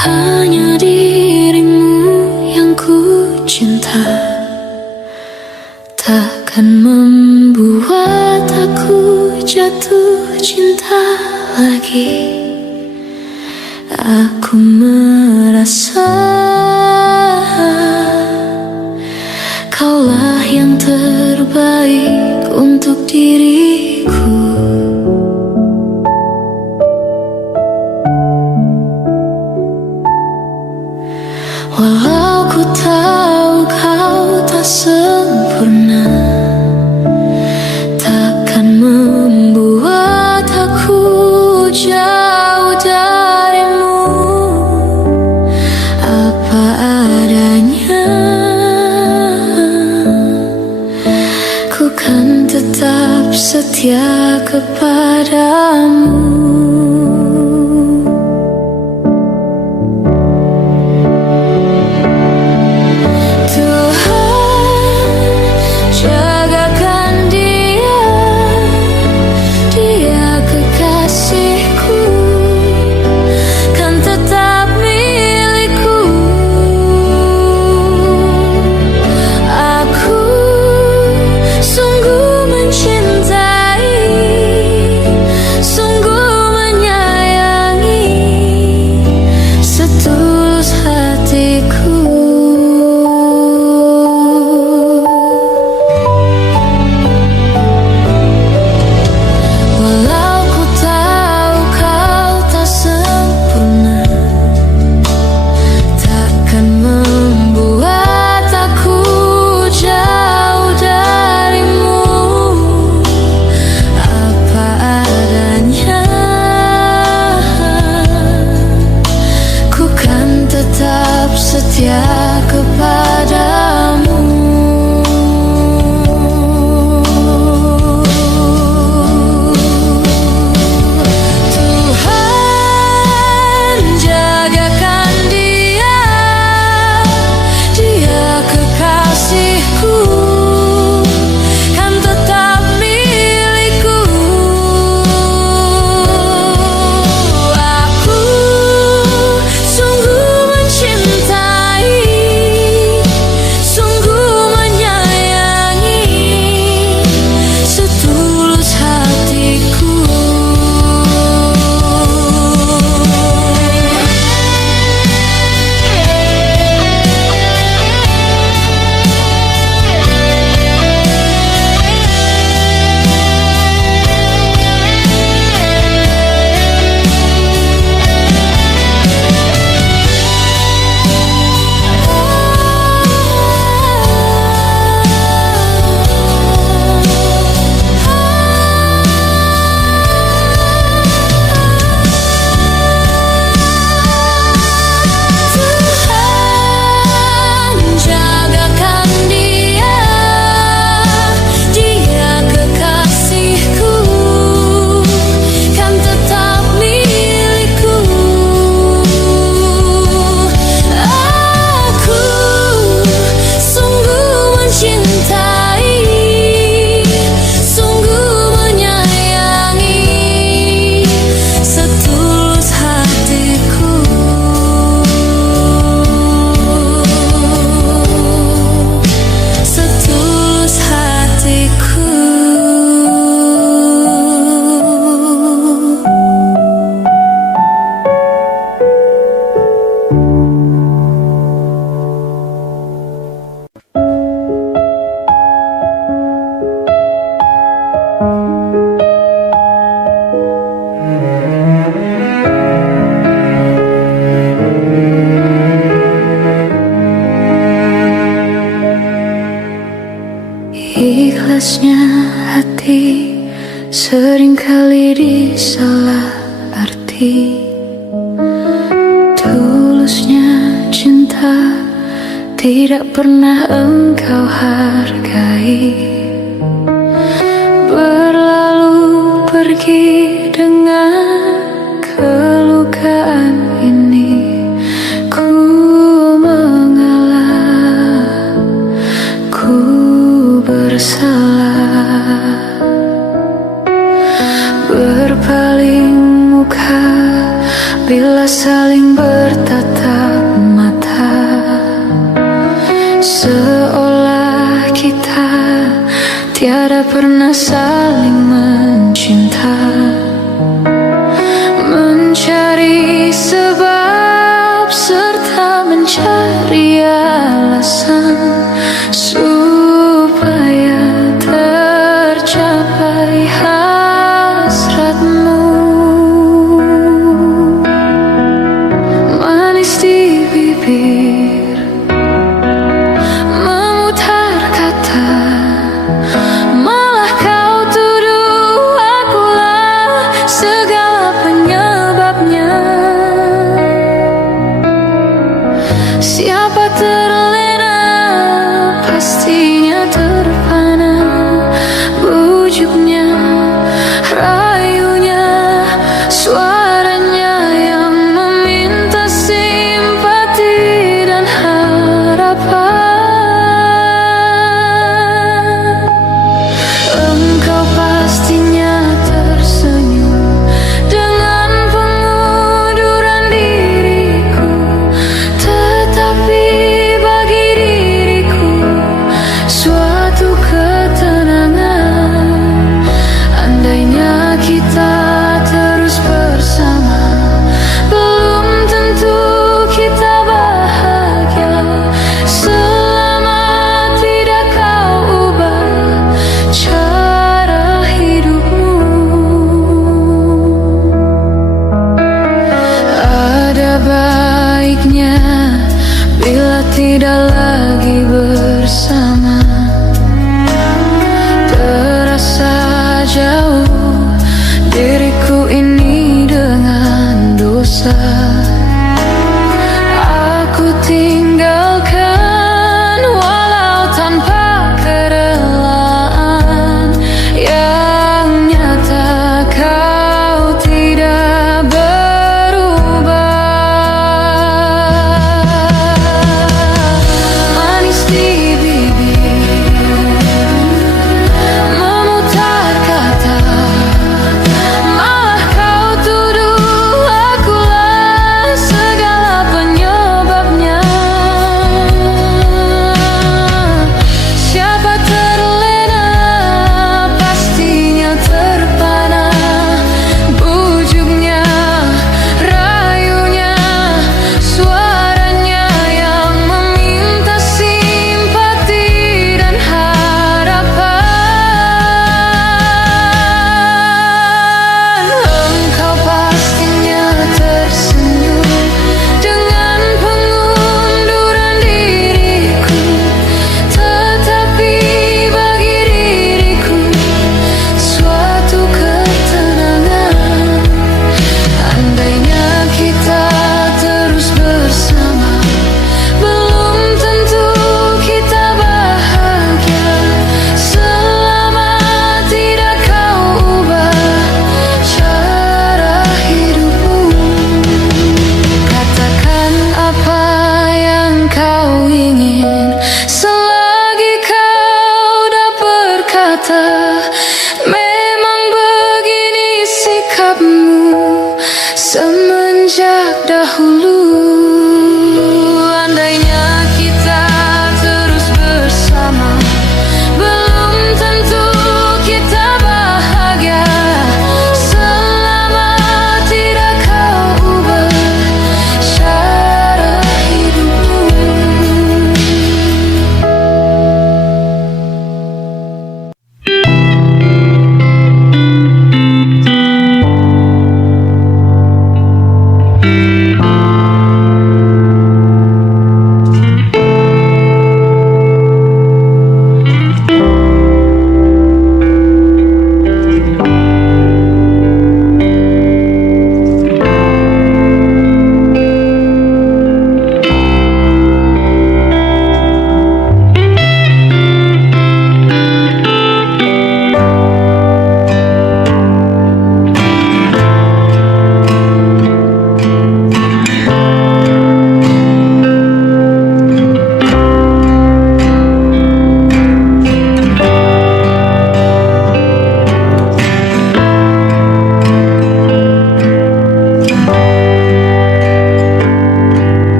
Hanya dirimu yang ku cinta, takkan membuat aku jatuh cinta lagi. Aku merasa kaulah yang terbaik untuk diriku. Walau ku tahu kau tak sempurna, takkan membuat aku setia kepadamu. Setia kepadamu. Tuhan jagakan dia, dia kekasihku, kan tetap milikku. Aku sungguh mencintai, sungguh menyayangi, setulus hatiku. Ikhlasnya hati seringkali disalah arti. Tulusnya cinta tidak pernah engkau hargai. Berlalu pergi dengan kelukaan ini, ku mengalah, ku bersalah. Berpaling muka bila saling bertatap mata, seolah kita tiada pernah saling mencinta. Mencari sebab serta mencari alasan supaya tercapai hasratmu. Manis di bibir, memutar kata, malah kau tuduh akulah segala penyebabnya. Siapa terlena pastinya terpana, bujuknya susah aku tinggalkan, walau tanpa kerelaan. Yang nyata kau tidak berubah. Manis di bibir memutar kata, malah kau tuduh akulah segala penyebabnya. Siapa terlena pastinya terpana, bujuknya, rayunya, suaranya yang meminta simpati dan harapan. Engkau pastinya tersenyum dengan pengunduran diriku, tetapi bagi diriku suatu ketenangan. Andainya kita terus bersama, belum tentu kita bahagia. Selama tidak kau ubah cara hidupmu, katakan apa yang kau ingin selagi kau dah berkata. Memang begini sikapmu semenjak dahulu.